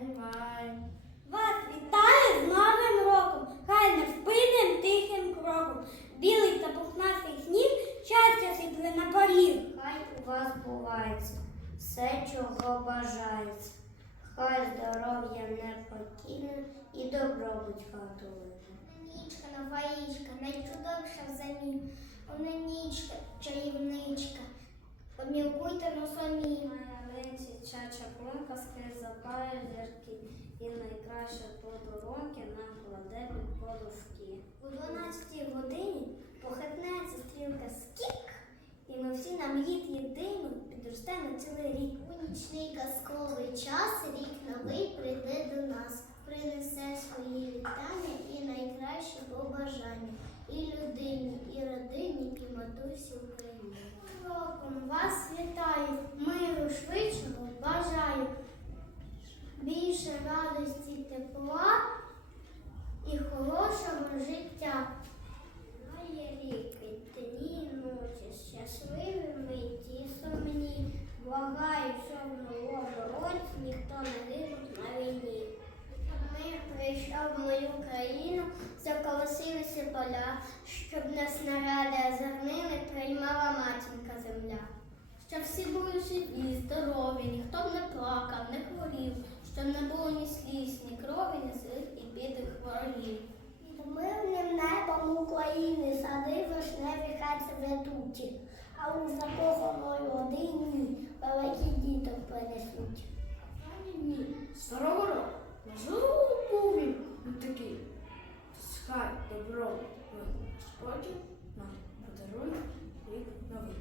Вас вітаю з Новим роком! Хай невпинним тихим кроком. Білий та пухнастий сніг, щастя сипле на поріг. Хай у вас бувається все, чого бажається. Хай здоров'я непокійне і добробут хатує. Нічка, новаїчка, найчудовіша взамін. Вона нічка, чарівничка. Помілкуйте на самі. Ялинці чача клонка скрізь запає зірки, і найкраще подарунки нам кладе під подушки. У 12 годині похитнеться стрілка скік, і ми всі на мріт єдину підросте на цілий рік. У нічний казковий час рік новий прийде до нас, принесе свої вітання і найкращі побажання. І людині, і родині, і матусі Україні. Роком вас вітаю, миру мою країну, заколосилися поля, щоб на снаряди зернили, приймала матінка земля. Щоб всі були живі, здорові, ніхто б не плакав, не хворів, щоб не було ні сліз, ні крові, ні злих і бідних ворогів. Під мирним небом України сади вишневі хай цветуть, а у закоханої родині великі діток принесуть. Добро Господь нам подарує рік новий.